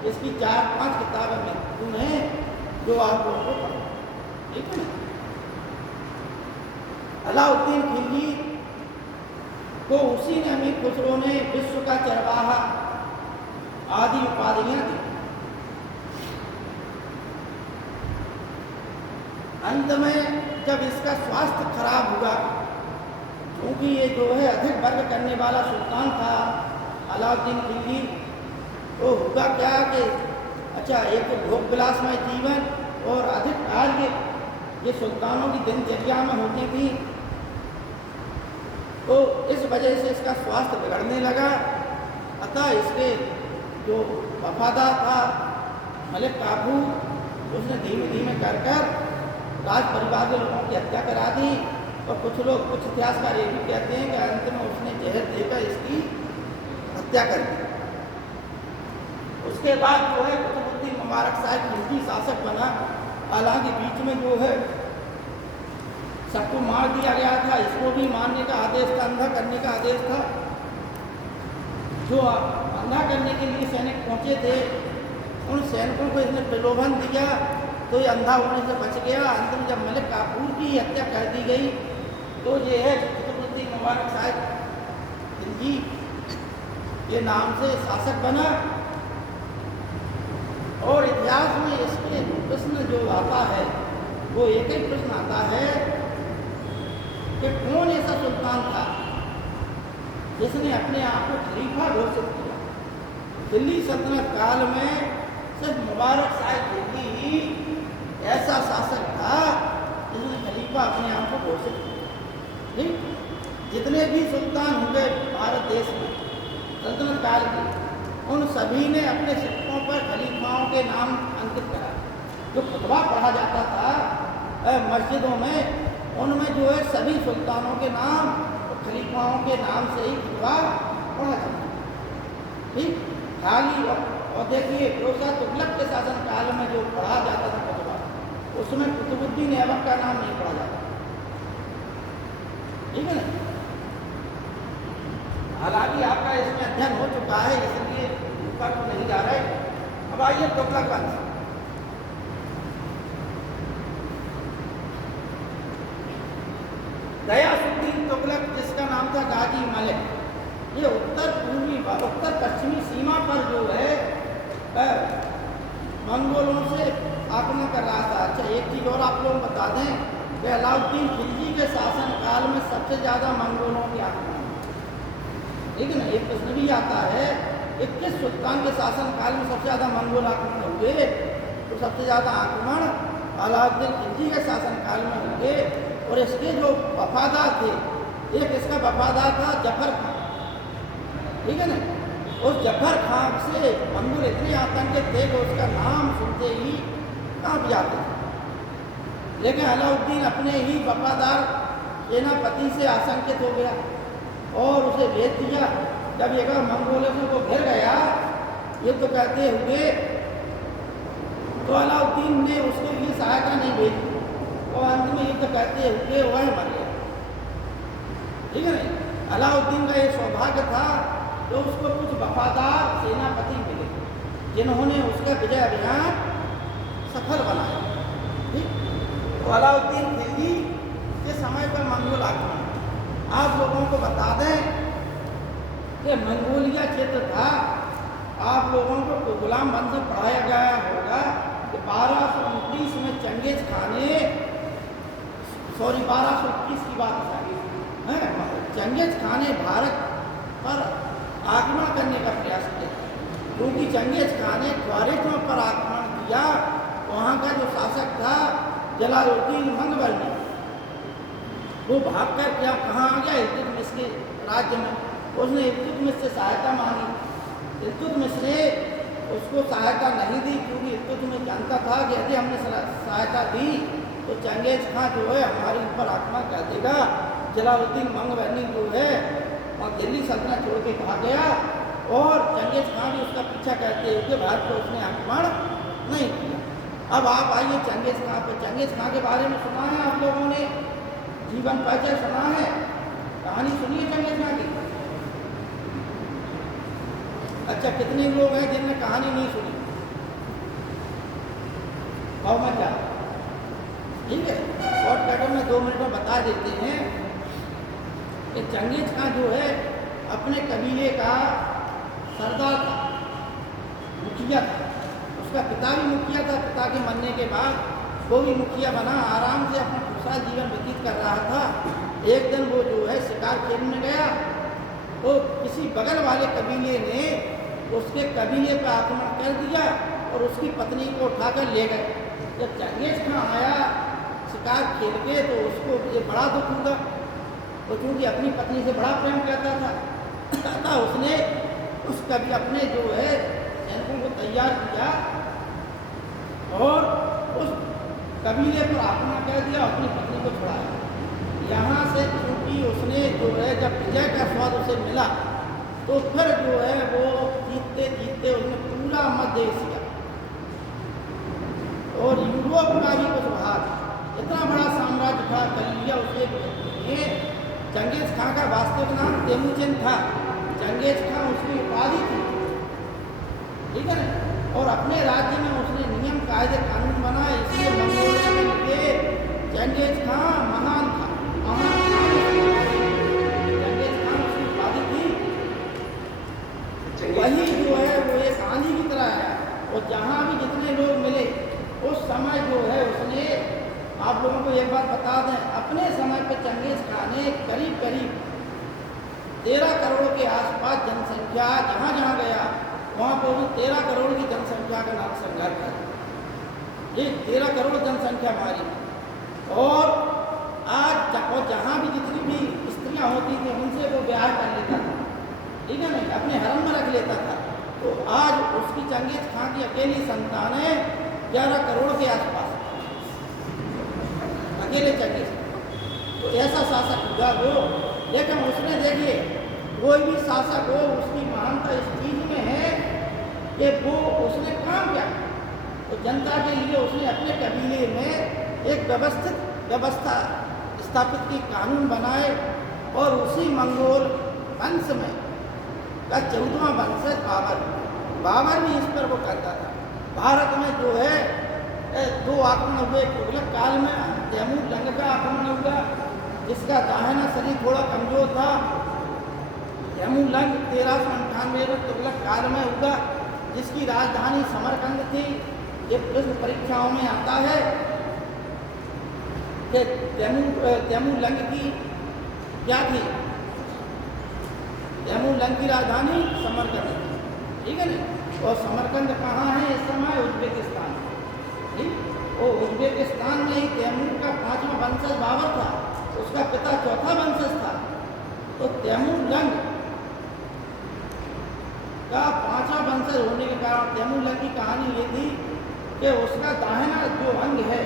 इसकी 4-5 किताबें महत्वपूर्ण हैं जो आप लोगों को पढ़ो, ठीक है ना। अलाउद्दीन खिलजी को उसी ने अमीर खुसरो ने विश्व का चरवाहा आदि उपाधियाँ दी। अंत में जब इसका स्वास्थ्य खराब हुआ, क्योंकि ये जो है अधिक वर्ग करने वाला सुल्तान था अलाउद्दीन खिलजी, तो होगा क्या कि अच्छा एक तो भोग विलासमय जीवन और अधिक कार्य ये सुल्तानों की दिनचर्या में होती थी, तो इस वजह से इसका स्वास्थ्य बिगड़ने लगा। अतः इसके जो वफादार था मलिक काफूर, उसने धीमे धीमे कर राज परिवार के लोगों की हत्या करा दी। और कुछ लोग, कुछ इतिहासकार ये भी कहते हैं कि अंत में उसने जहर देकर इसकी हत्या कर दी। उसके बाद जो है कुतुबुद्दीन मुबारक शाह खिलजी शासक बना। हालांकि बीच में जो है सबको मार दिया गया था, इसको भी मारने का आदेश था, अंधा करने का आदेश था। जो अंधा करने के लिए सैनिक पहुंचे थे उन सैनिकों को इसने प्रलोभन दिया तो ये अंधा होने से बच गया। अंत में जब मलिक काफूर की हत्या कर दी गई तो ये है कुतुबुद्दीन मुबारक शाह खिलजी ये नाम से शासक बना। और इतिहास में इसके प्रश्न जो आता है वो एक ही प्रश्न आता है कि कौन ऐसा सुल्तान था जिसने अपने आप को खलीफा घोषित किया। दिल्ली सल्तनत काल में सिर्फ मुबारक शाह खिलजी ही ऐसा शासक था जिसने खलीफा अपने आप को घोषित किया। ठीक, जितने भी सुल्तान हुए भारत देश में सल्तनत काल के, उन सभी ने अपने सिक्कों पर खलीफाओं के नाम अंकित करा। जो खुतबा पढ़ा जाता था मस्जिदों में, उनमें जो है सभी सुल्तानों के नाम और खलीफाओं के नाम से ही खुतबा पढ़ा जाता था। ठीक, खाली और देखिए फिरोजा तुगलक के शासन काल में जो पढ़ा जाता था खुतबा, उसमें कुतुबुद्दीन ऐबक का नाम नहीं पढ़ा जाता, ठीक है ना। हालांकि आपका इसमें अध्ययन हो चुका है, इसलिए ऊपर तो नहीं जा रहे। अब आइए तुगलक वंश। गयासुद्दीन तुगलक, जिसका नाम था गाजी मलिक, ये उत्तर पश्चिमी सीमा पर जो है मंगोलों से आक्रमण कर रहा था। अच्छा, एक चीज़ और आप लोग बता दें कि अलाउद्दीन खिलजी के शासन काल में सबसे ज़्यादा मंगोलों के आक्रमण, ठीक है ना। एक प्रश्न भी आता है कि किस सुल्तान के शासन काल में सबसे ज़्यादा मंगोल आक्रमण हुए, तो सबसे ज़्यादा आक्रमण अलाउद्दीन खिलजी के शासन काल में हुए। और इसके जो वफादार थे, एक इसका वफादार था जफर खान, ठीक है ना। उस जफर खान से मंगोल इतने आतंकित थे कि उसका नाम सुनते ही कांप जाते थे। लेकिन अलाउद्दीन अपने ही वफादार सेनापति से आशंकित हो गया और उसे भेज दिया। जब एक बार मंगोलों से वो घिर गया युद्ध करते हुए, तो अलाउद्दीन ने उसके लिए सहायता नहीं भेजी और अंत में युद्ध करते हुए वह मर गया, ठीक है ना। अलाउद्दीन का ये सौभाग्य था तो उसको कुछ वफादार सेनापति मिले जिन्होंने उसका विजय अभियान सफल बनाया, ठीक। तो अलाउद्दीन खिलजी के समय पर मंगोल आक्रमण, आप लोगों को बता दें कि मंगोलिया क्षेत्र था। आप लोगों को गुलाम वंश से पढ़ाया गया होगा कि 1229 में चंगेज खान ने 1221 की बात है, चंगेज खान ने भारत पर आक्रमण करने का प्रयास किया, क्योंकि चंगेज खान ने ख्वारिज्म पर आक्रमण किया। वहाँ का जो शासक था जलालुद्दीन मंगबरनी, वो भागकर क्या कहाँ आ गया, इल्तुतमिश के राज्य में। उसने इल्तुतमिश से सहायता मांगी। इल्तुतमिश ने उसको सहायता नहीं दी, क्योंकि इल्तुतमिश जानता था कि यदि हमने सहायता दी तो चंगेज खान जो है हमारे ऊपर आक्रमण कर देगा। जलालुद्दीन मंगबरनी जो है और दिल्ली सल्तनत छोड़ के भाग गया और चंगेज खान भी उसका पीछा करते हुए भारत पर उसने आक्रमण नहीं किया। अब आप आइए चंगेज खान पर। चंगेज खान के बारे में सुना है आप लोगों ने, जीवन परिचय सुना है, कहानी सुनी है चंगेज खान की? अच्छा, कितने लोग हैं जिनने कहानी नहीं सुनी? बहुमत क्या, ठीक है। शॉर्टकट में 2 मिनट में बता देते हैं कि चंगेज खान जो है अपने कबीले का सरदार था, मुखिया था। उसका पिता भी मुखिया था। पिता के मरने के बाद वो भी मुखिया बना, आराम से अपना खुशहाल जीवन व्यतीत कर रहा था। एक दिन वो जो है शिकार खेलने गया तो किसी बगल वाले कबीले ने उसके कबीले पर आक्रमण कर दिया और उसकी पत्नी को उठाकर ले गए। जब चंगेज खान आया शिकार खेल के तो उसको ये बड़ा दुख हुआ, वो चूँकि अपनी पत्नी से बड़ा प्रेम करता था, अतः उसने उसका भी अपने जो है सैनिकों को तैयार किया और उस कबीले पर आक्रमण कर दिया, अपनी पत्नी को छुड़ाया। यहाँ से चूँकि उसने जो है जब विजय का स्वाद उसे मिला तो फिर जो है वो जीतते जीतते उसने पूरा मध्य एशिया और यूरोप का भी कुछ भाग, इतना बड़ा साम्राज्य था, कर लिया उसे। ये चंगेज खान का वास्तविक नाम तेमुजिन था। चंगेज खान उसकी उपाधि थी, ठीक है ना। और अपने राज्य में उसने नियम कायदे कानून बनाए, इसलिए मंगोलिया के लिए चंगेज खान महान था। चंगेज खान उसकी उपाधि थी। वही जो है वो एक आंधी की तरह आया और जहाँ भी जितने लोग मिले उस समय जो है उसने, आप लोगों को एक बात बता दें, अपने समय पर चंगेज खान ने करीब करीब 13 करोड़ के आसपास जनसंख्या, जहाँ जहाँ गया वहाँ पर उसने 13 करोड़ की जनसंख्या का नरसंहार किया। ये 13 करोड़ जनसंख्या मारी। और आज और जहाँ भी जितनी भी स्त्रियाँ होती थी उनसे वो ब्याह कर लेता था, ठीक है ना, अपने हरम में रख लेता था। तो आज उसकी चंगेज खान की अकेली संतानें 11 करोड़ के आसपास, अकेले चंगेज। तो ऐसा शासक हुआ वो। लेकिन उसने देखिए कोई भी शासक हो उसकी महानता इस चीज़ में है कि वो उसने काम क्या, तो जनता के लिए उसने अपने कबीले में एक व्यवस्था स्थापित की, कानून बनाए। और उसी मंगोल वंश में का 14वां वंशज बाबर भी इस पर वो करता था। भारत में जो है 2 आक्रमण हुए तुगलक काल में। तैमूर लंग का आक्रमण हुआ, जिसका दाहिना शरीर थोड़ा कमजोर था। तैमूर लंग 1398 में तुगलक काल में हुआ, जिसकी राजधानी समरकंद थी। ये प्रश्न परीक्षाओं में आता है कि तैमूर लंग की क्या थी, तैमूर लंग की राजधानी समरकंद थी, ठीक है ना। और समरकंद कहाँ है इस समय? उज्बेकिस्तान, ठीक। और उज्बेकिस्तान में ही तैमूर का 5वां वंशज बाबर था, उसका पिता 4था वंशज था। तो तैमूर लंग का 5वां वंशज होने के कारण तैमूर लंग की कहानी ये थी कि उसका दाहिना जो अंग है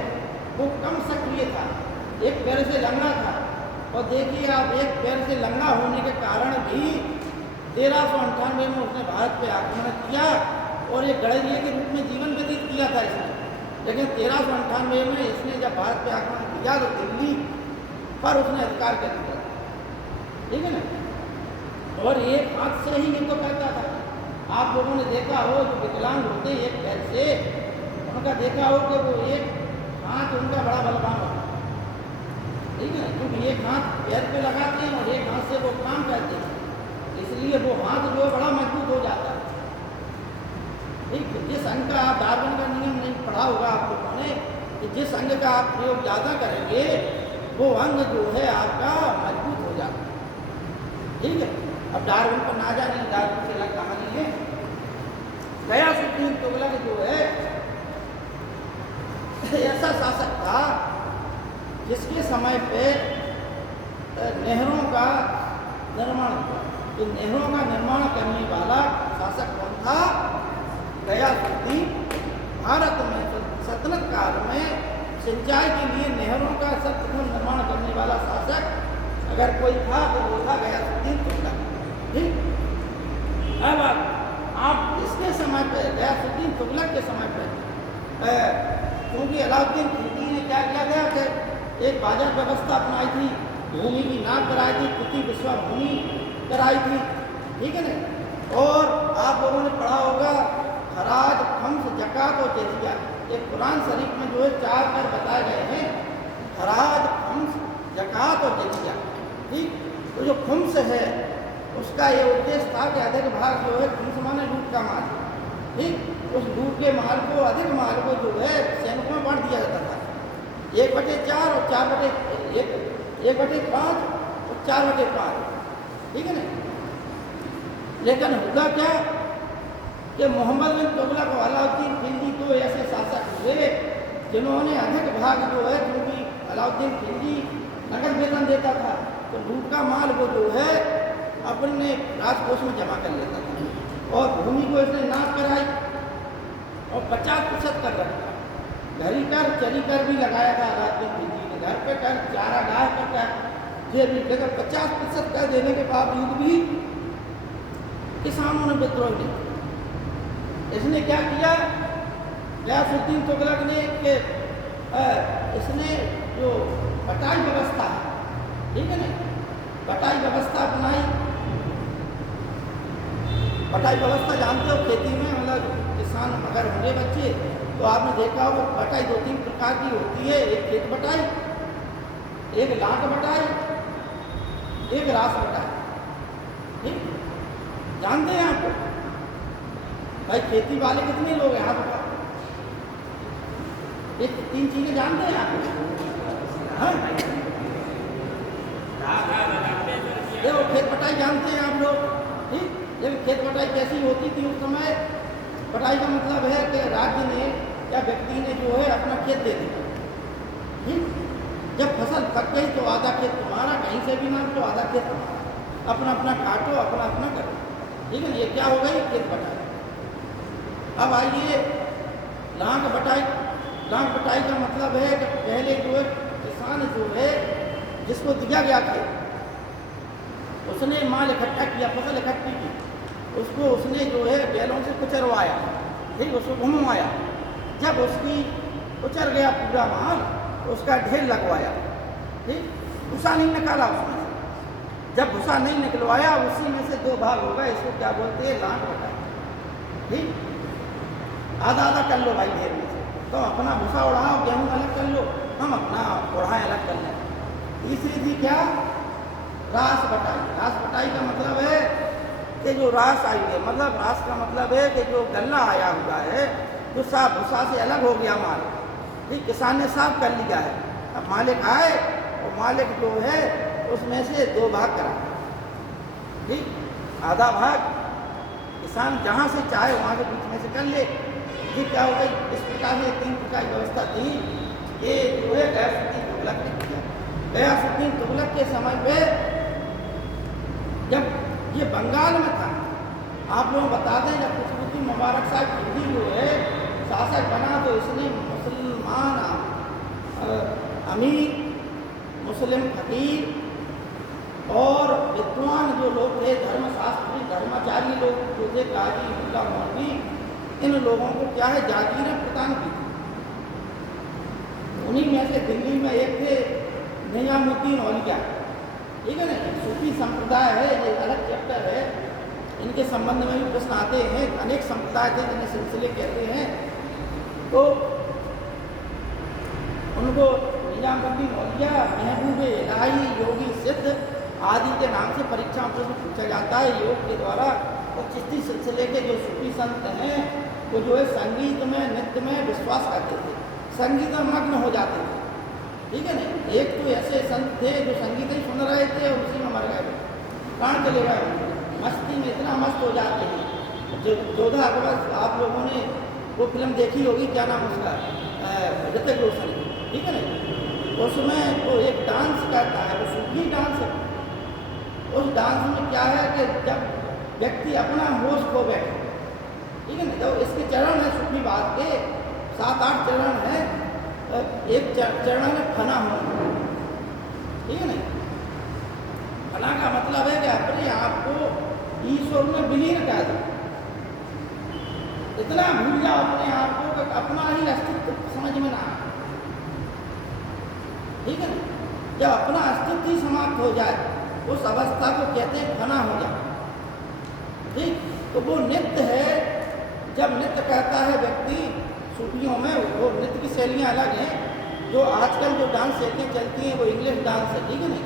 वो कम सक्रिय था, एक पैर से लंगड़ा था। और देखिए आप, एक पैर से लंगड़ा होने के कारण भी 1398 में उसने भारत पे आक्रमण किया और एक गड़रिये के रूप में जीवन व्यतीत किया था इसने। लेकिन 1398 में इसने जब भारत पे आक्रमण किया तो दिल्ली पर उसने अधिकार कर दिया, ठीक है ना। और एक हाथ से ही ये तो करता था। आप लोगों ने देखा हो जो विकलांग होते एक पैर से, उनका देखा हो कि वो एक हाथ उनका बड़ा बलवान होता, ठीक है, क्योंकि एक हाथ पैर पे लगाते हैं और एक हाथ से वो काम करते हैं, इसलिए वो हाथ जो है बड़ा मजबूत हो जाता है, ठीक। जिस अंग का आप डार्विन का नियम नहीं पढ़ा होगा आप लोगों ने, कि जिस अंग का आप प्रयोग ज़्यादा करेंगे वो अंग जो है आपका मजबूत हो जाता है, ठीक है। अब डार्विन पर ना जाने, डार्विन से अलग कहानी है। गयासुद्दीन तुगलक जो है ऐसा शासक था जिसके समय पे नहरों का निर्माण हुआ। तो नहरों का निर्माण करने वाला शासक कौन था? गयासुद्दीन। भारत में सल्तनत काल में सिंचाई के लिए नहरों का सर्वप्रथम निर्माण करने वाला शासक अगर कोई था तो वो था गयासुद्दीन तुगलक, ठीक। अब आप इसके समय पे, गयासुद्दीन तुगलक के समय पे, क्योंकि अलाउद्दीन खिलजी ने क्या किया गया कि एक बाजार व्यवस्था अपनाई थी, भूमि की नाप कराई थी, पृथ्वी विश्वा भूमि कराई थी, ठीक है ना। और आप लोगों ने पढ़ा होगा खराज, खम्स, जकात और जजिया। एक कुरान शरीफ में जो है 4 कर बताए गए हैं, खराज, खम्स, जकात और जजिया, ठीक। तो जो खम्स है उसका ये उद्देश्य था कि अधिक भाग जो है, खम्स माने लूट का माल, ठीक। उस लूट के माल को, अधिक माल को जो है सैनिकों में बांट दिया जाता था, 1/4 और 1/5 और 4/5, ठीक है ना। लेकिन हुआ क्या कि मोहम्मद बिन तुगलक और अलाउद्दीन खिलजी 2 ऐसे शासक हुए जिन्होंने अधिक भाग जो है, क्योंकि अलाउद्दीन खिलजी नगद वेतन देता था तो लूट का माल वो जो है अपने राजकोष में जमा कर लेता था। और भूमि को इसने नाप कराई और 50% कर रखा। घरी कर, चरी कर भी लगाया था अलाउद्दीन खिलजी ने, घर पे कर, चारा गाय का कर, ये भी। लेकिन 50% कर देने के बावजूद भी किसानों ने विद्रोह नहीं किया। इसने क्या किया गयासुद्दीन तुगलक ने कि इसने जो बटाई व्यवस्था है, ठीक है ना, बटाई व्यवस्था बनाई। बटाई व्यवस्था जानते हो, खेती में मतलब किसान अगर होंगे बच्चे तो आपने देखा होगा बटाई 2-3 प्रकार की होती है। एक खेत बटाई, एक लाख बटाई, एक रास बटाई, ठीक। जानते हैं आपको भाई खेती वाले कितने लोग हैं? आप ये 3 चीजें जानते हैं आप? हाँ, देखो खेत बटाई जानते हैं आप लोग, ठीक। लेकिन खेत बटाई कैसी होती थी उस समय? बटाई का मतलब है कि राज्य ने या व्यक्ति ने जो है अपना खेत दे दिया, ठीक। जब फसल पक गई तो आधा खेत तुम्हारा, कहीं से भी ना तो आधा खेत तुम्हारा, अपना अपना काटो, अपना अपना करो, ठीक है। ये क्या हो गई? खेत बटाई। अब आइए लाख बटाई। लाख बटाई का मतलब है कि पहले जो है किसान जो है जिसको दिया गया खेत, उसने माल इकट्ठा किया, फसल इकट्ठी की, उसको उसने जो है बैलों से कुचरवाया, ठीक, उसको घुमवाया। जब उसकी कुचर गया पूरा माल, उसका ढेर लगवाया, ठीक, भूसा नहीं निकाला उसमें से। जब भूसा नहीं निकलवाया, उसी में से 2 भाग हो गए, इसको क्या बोलते हैं, लाट बटाई, ठीक। आधा आधा कर लो भाई ढेर में से, तो अपना भूसा उड़ाओ, गेहूँ अलग कर लो, हम अपना उड़ाएँ अलग कर लें। तीसरी थी क्या, रास बटाई। रास बटाई का मतलब है कि जो रास आई है, मतलब रास का मतलब है कि जो गल्ला आया हुआ है, जो साफ भूसा से अलग हो गया माल, ठीक, किसान ने साफ कर लिया है। अब मालिक आए और मालिक जो है उसमें से 2 भाग करा, ठीक, आधा भाग किसान जहाँ से चाहे वहाँ के बीच में से कर ले। ये क्या हो गई, इस प्रकार से 3 प्रकार की व्यवस्था थी। ये जो है गयासुद्दीन तुगलक ने किया। गयासुद्दीन तुगलक के समय पे जब ये बंगाल में था, आप लोग बता दें, जब कुतुबुद्दीन मुबारक साहब खिलजी जो है शासक बना, तो इसने मुसलमान अमीर, मुस्लिम फकीर और विद्वान जो लोग थे, धर्मशास्त्री, धर्माचार्य लोग जो थे, काजी, मुल्ला, मौलवी, इन लोगों को क्या है, जागीरें प्रदान की थी। उन्हीं में से दिल्ली में एक थे निजामुद्दीन औलिया, ठीक है ना, सूफी संप्रदाय है, ये अलग चैप्टर है, इनके संबंध में भी प्रश्न आते हैं। अनेक संप्रदाय थे जिन्हें सिलसिले कहते हैं, तो उनको निजामुद्दीन औलिया, महबूब इलाही, योगी सिद्ध आदि के नाम से परीक्षा प्रश्न पूछा जाता है योग के द्वारा। और चिश्ती सिलसिले के जो सूफी संत हैं, वो जो है संगीत में, नृत्य में विश्वास करते थे, संगीत में मग्न हो जाते थे, ठीक है ना। एक तो ऐसे संत थे जो संगीत ही सुन रहे थे और उसी में मर गए, प्राण चले गए, मस्ती में इतना मस्त हो जाते हैं। जो जोधा अकबर, आप लोगों ने वो फिल्म देखी होगी, क्या नाम उसका, ऋतिक रोशन, ठीक है ना। उसमें वो एक डांस करता है, वो सूफी डांस है। उस डांस में क्या है कि जब व्यक्ति अपना होश खो बैठे, ठीक है ना, तो इसके चरण है सूफी बात के 7-8 चरण है। एक चरण है फना हो, ठीक है ना। फना का मतलब है कि अपने आप को ईश्वर में विलीन कर दो, इतना भूल जाओ अपने आप को कि अपना ही अस्तित्व समझ में ना आए, ठीक है ना। जब अपना अस्तित्व ही समाप्त हो जाए, उस अवस्था को कहते हैं फना हो जाए, ठीक। तो वो नृत्य है, जब नृत्य कहता है व्यक्ति सूफियों में, वो नृत्य की शैलियाँ अलग हैं। जो आजकल जो डांस शैलियाँ चलती हैं वो इंग्लिश डांस है, ठीक है ना।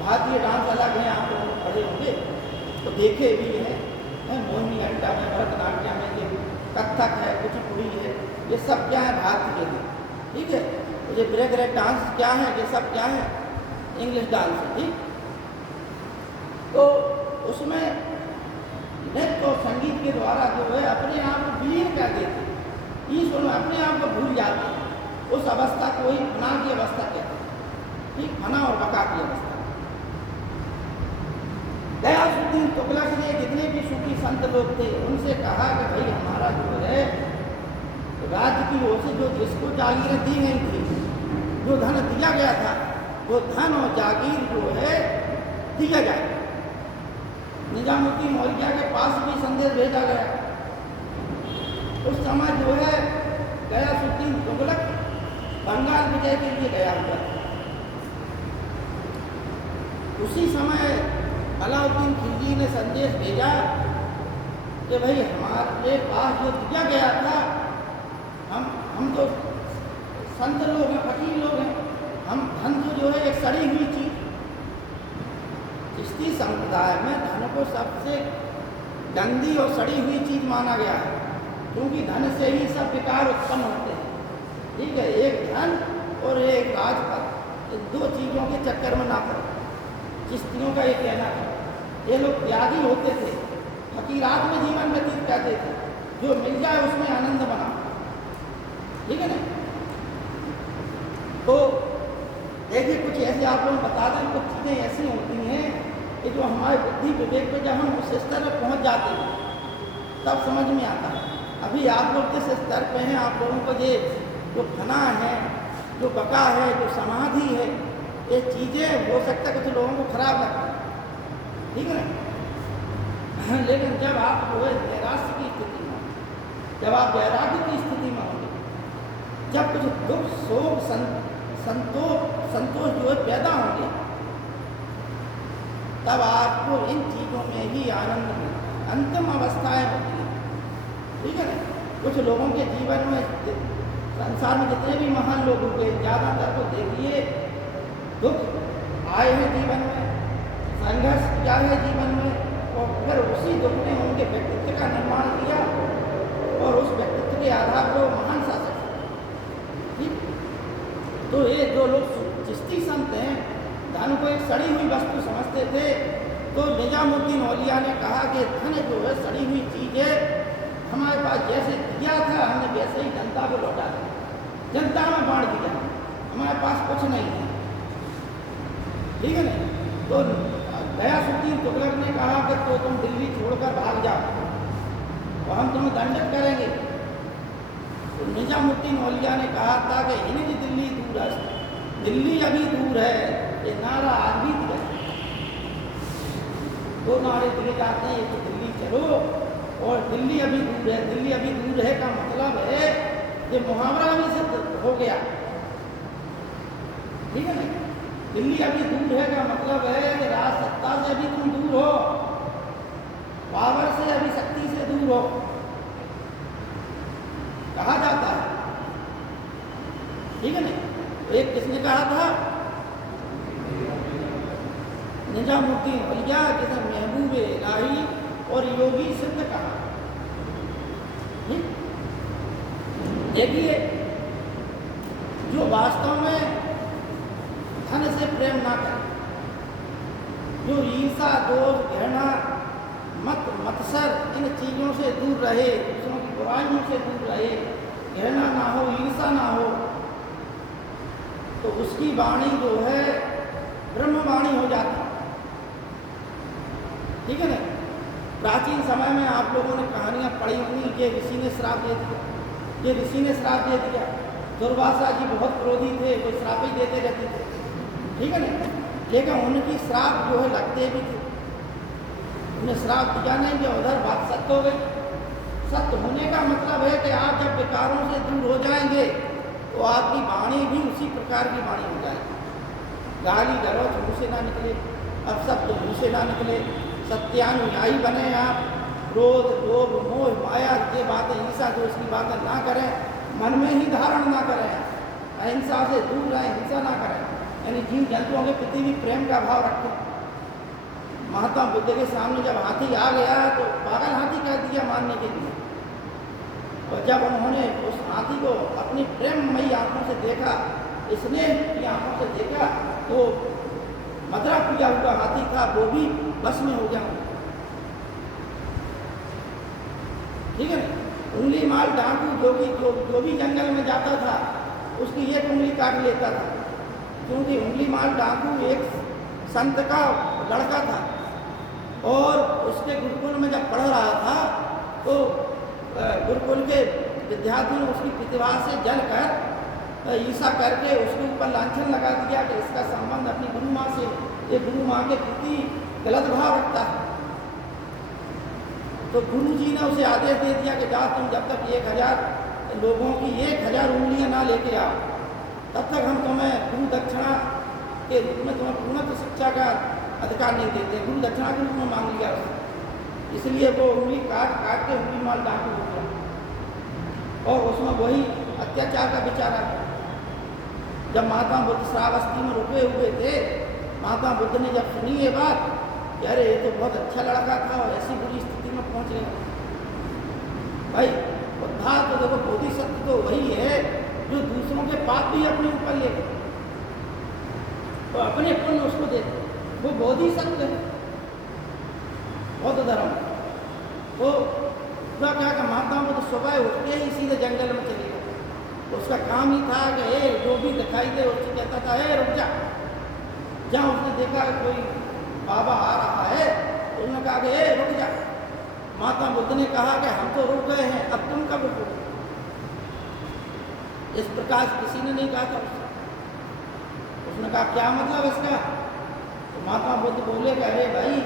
भारतीय डांस अलग है, आप लोग पढ़े होंगे तो देखे भी हैं, मोहिनी अट्टा में, भरतनाट्यम में, ये कथक है, कुचिपुड़ी है, ये सब क्या है, भारतीय है, ठीक है। ये ब्रेक रेक डांस क्या है, ये सब क्या है, इंग्लिश डांस है, ठीक। तो उसमें नृत्य और संगीत के द्वारा जो है अपने आप को विलीन कर देते, ईश्वर में अपने आप को भूल जाते हैं। उस अवस्था को ही फना की अवस्था कहते हैं, ठीक, फना और बका की अवस्था। गयासुद्दीन तुगलक ने जितने भी सूफी संत लोग थे उनसे कहा कि भाई हमारा जो है राज्य की ओर से जो जिसको जागीरें दी गई थी, जो धन दिया गया था, वो धन और जागीर जो है दिया जाए। निजामुद्दीन औलिया के पास भी संदेश भेजा गया। उस समय जो है गयासुद्दीन तुगलक बंगाल विजय के लिए गया हुआ था। उसी समय अलाउद्दीन खिलजी ने संदेश भेजा कि भाई हमारे पास जो दिया गया था, हम तो संत लोग हैं, फकीर लोग हैं, हम धन तो जो है एक सड़ी हुई चीज, चिश्ती संप्रदाय में धन को सबसे गंदी और सड़ी हुई चीज माना गया है, क्योंकि धन से ही सब विकार उत्पन्न होते हैं, ठीक है। एक धन और एक राजपद, इन 2 चीज़ों के चक्कर में ना पड़ो। चिश्तियों का ये कहना है, ये लोग त्यागी होते थे, फकीरात में जीवन व्यतीत करते थे, जो मिल जाए उसमें आनंद बना, ठीक है ना। तो देखिए कुछ ऐसे आप लोग बता दें, कुछ चीज़ें ऐसी होती हैं कि जो हमारे बुद्धि विवेक पे जब हम उस स्तर पर पहुँच जाते हैं तब समझ में आता है। अभी आप लोग जिस स्तर पे हैं, आप लोगों को ये जो फना है, जो बका है, जो समाधि है, ये चीज़ें हो सकता है कुछ लोगों को खराब लगता है, ठीक है ना। लेकिन जब आप जो है नैराश्य की स्थिति में, जब आप वैराग्य की स्थिति में होंगे, जब कुछ दुख शोक संतोष जो है पैदा होंगे, तब आपको इन चीज़ों में ही आनंद मिलेगा। अंतिम अवस्थाएं होती हैं, ठीक है ना। कुछ लोगों के जीवन में, संसार में जितने भी महान लोग हुए, ज़्यादातर को देखिए दुख आए हैं जीवन में, संघर्ष किया है जीवन में, और फिर उसी दुख ने उनके व्यक्तित्व का निर्माण किया और उस व्यक्तित्व के आधार पर महान शासक हैं। तो ये जो लोग चिश्ती संत हैं, धन को एक सड़ी हुई वस्तु समझते थे, तो निजामुद्दीन औलिया ने कहा कि धन जो है सड़ी हुई चीज़ है, हमारे पास जैसे दिया था हमने वैसे ही जनता को लौटा दिया, जनता में बांट दिया, हमारे पास कुछ नहीं है, ठीक है ना। तो गयासुद्दीन तुगलक ने कहा कि तो तुम दिल्ली छोड़कर भाग जाओ और हम तुम्हें दंडित करेंगे। तो निजामुद्दीन औलिया ने कहा था कि हिनिज दिल्ली दूर है, दिल्ली अभी दूर है, ये नारा आज भी दिया। दो नारे दिए जाते हैं, एक तो दिल्ली चलो और दिल्ली अभी दूर है। दिल्ली अभी दूर है का मतलब है ये मुहावरा भी सिद्ध हो गया, ठीक है ना। दिल्ली अभी दूर है का मतलब है कि राज सत्ता से अभी तुम दूर हो, पावर से अभी शक्ति से दूर हो, कहा जाता है, ठीक है ना। एक किसने कहा था? निजामुद्दीन औलिया, जिसे महबूब इलाही और योगी सिद्ध कहा। देखिए, जो वास्तव में धन से प्रेम ना करे, जो ईर्षा दोष घृणा मत्सर इन चीज़ों से दूर रहे, दूसरों की बुराइयों से दूर रहे, घृणा ना हो, ईर्षा ना हो, तो उसकी वाणी जो है ब्रह्मवाणी हो जाती, ठीक है ना। प्राचीन समय में आप लोगों ने कहानियाँ पढ़ी होंगी कि ऋषि ने श्राप दे दिया, ये ऋषि ने श्राप दे दिया, दुर्वासा जी बहुत क्रोधी थे, वो श्राप ही देते रहते थे, ठीक है ना। लेकिन उनकी श्राप जो है लगते भी थे, उन्हें श्राप दिया नहीं कि उधर बात सत्य हो गई। सत्य होने का मतलब है कि आप जब विकारों से दूर हो जाएंगे तो आपकी वाणी भी उसी प्रकार की वाणी हो जाएगी। गाली गलौज मुँह से ना निकले, अब सब तो मुँह से ना निकले, सत्यानुयायी बने आप, क्रोध लोभ मोह माया ये बातें, ईर्षा दोष की बातें ना करें, मन में ही धारण ना करें, अहिंसा से दूर रहें, हिंसा ना करें, यानी जीव जंतुओं के प्रति भी प्रेम का भाव रखें। महात्मा बुद्ध के सामने जब हाथी आ गया तो पागल हाथी कह दिया मारने के लिए, और जब उन्होंने उस हाथी को अपनी प्रेममयी आंखों से देखा, स्नेह की आंखों से देखा, तो मदरा पूजा हुआ हाथी था, वो भी बस में हो गया, ठीक है ना। उंगली माल डाकू जो भी जंगल में जाता था उसकी एक उंगली काट लेता था, क्योंकि उंगली माल डाकू एक संत का लड़का था और उसके गुरुकुल में जब पढ़ रहा था तो गुरुकुल के विद्यार्थियों ने उसकी प्रतिभा से जल कर ईर्षा करके उसके ऊपर लांछन लगा दिया कि इसका संबंध अपनी गुरु माँ से, ये गुरु माँ के प्रति गलत भाव रखता है। तो गुरु जी ने उसे आदेश दे दिया कि जा तुम जब तक 1000 लोगों की 1000 उंगलियां ना लेके आओ, तब तक हम तुम्हें गुरु दक्षिणा के रूप में तुम्हें पूर्णत शिक्षा का अधिकार नहीं देते। गुरु दक्षिणा के रूप में मांग लिया उसने, इसलिए वो उंगली काट काट के उंगली माल डाकू हो गया, और उसमें वही अत्याचार का विचार आ गया। जब महात्मा बुद्ध श्रावस्ती में रुके हुए थे, महात्मा बुद्ध ने जब सुनी ये बात, अरे ये तो बहुत अच्छा लड़का था और ऐसी बुरी स्थिति में पहुंच गया। भाई उद्धार तो देखो, बोधिसत्व तो वही है जो दूसरों के पाप भी अपने ऊपर ले गए तो अपने पुण्य उसको देते, वो बोधिसत्व है, बौद्ध धर्म। तो पूरा क्या कि महात्मा बुद्ध सुबह उठ के ही सीधे जंगल में चले गए, तो उसका काम ही था कि जो भी दिखाई दे उससे कहता था रुक जा। जहाँ उसने देखा कि कोई बाबा आ रहा है तो उन्होंने कहा कि रुक जा। महात्मा बुद्ध ने कहा कि हम तो रुक गए हैं, अब तुम कब रुको। इस प्रकार किसी ने नहीं कहा था उसने कहा क्या मतलब इसका। तो महात्मा बुद्ध बोले कि अरे भाई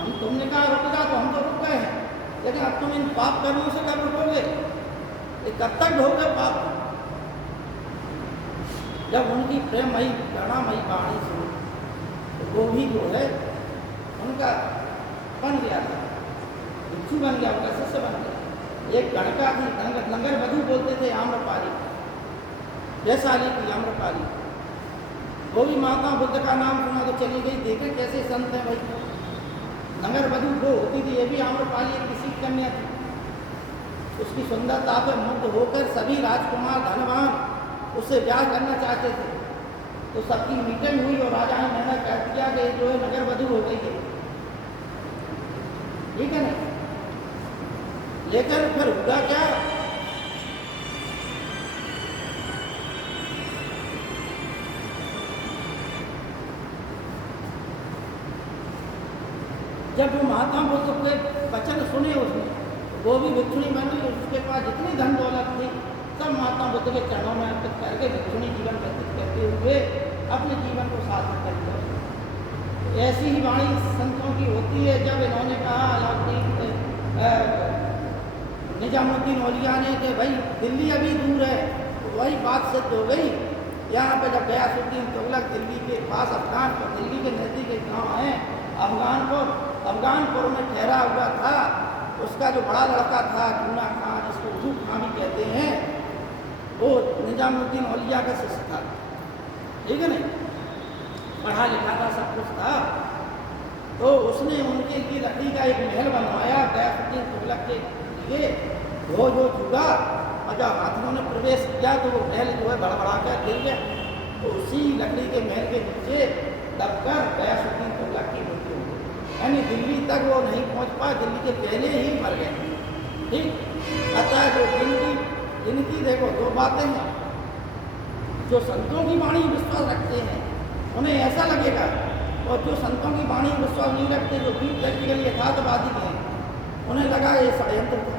हम तुमने कहा रुक जा तो हम तो रुक गए हैं, लेकिन अब तुम इन पाप कर्मों से कब रुकोगे? ये कब तक ढोगे पाप? जब उनकी प्रेममयी करुणामयी वाणी सुनी तो वो भी जो है उनका बन गया था, भिक्षु बन गया, उनका शिष्य बन गया। एक गणका थी, लंगर वधु बोलते थे, आम्रपाली, वैशाली की आम्रपाली, वो भी माता बुद्ध का नाम सुना तो चली गई। देखे कैसे संत हैं भाई। लंगर वधु वो होती थी, ये भी आम्रपाली एक किसी कन्या थी। उसकी सुंदरता पर मुग्ध होकर सभी राजकुमार धनवान उससे ब्याह करना चाहते थे, तो सबकी मीटिंग हुई और राजा ने निर्णय कर दिया कि जो है नगर वधु हो गई है, ठीक है ना। लेकिन फिर हुआ क्या, जब वो महात्मा बुद्ध के वचन सुने उसने, वो भी भिक्षुणी बन गई। उसके पास जितनी धन दौलत थी सब महात्मा बुद्ध के चरणों में अर्पित करके भिक्षुणी जीवन व्यतीत करते हुए अपने जीवन को सार्थक कर दिया। ऐसी ही वाणी संतों की होती है। जब इन्होंने कहा निजामुद्दीन औलिया ने कि भाई दिल्ली अभी दूर है, तो वही बात सिद्ध हो गई। यहाँ पर जब गयासुद्दीन तुगलक दिल्ली के पास अफगानपुर, दिल्ली के नज़दीक एक गाँव है अफगानपुर में ठहरा हुआ था। उसका जो बड़ा लड़का था जूना खां, जिसको उर्दू खां भी कहते हैं, वो निजामुद्दीन औलिया का शिष्य था, ठीक है नहीं, पढ़ा लिखा था, सब कुछ था। तो उसने उनके लिए लकड़ी का एक महल बनवाया गयासुद्दीन तुगलक के लिए। वो जो जुड़ा और जब हाथियों ने प्रवेश किया तो वो महल जो है बड़बड़ा कर गिर गया। तो उसी लकड़ी के महल के नीचे दबकर गयासुद्दीन तुगलक की मृत्यु हो गई। यानी दिल्ली तक वो नहीं पहुंच पाया, दिल्ली के पहले ही मर गए, ठीक। अतः जो जिनकी देखो दो बातें हैं, जो संतों की वाणी विश्वास रखते हैं उन्हें ऐसा लगेगा, और जो संतों की वाणी विश्वास नहीं रखते, जो प्रैक्टिकल यथार्थवादी हैं, उन्हें लगा ये षड्यंत्र था।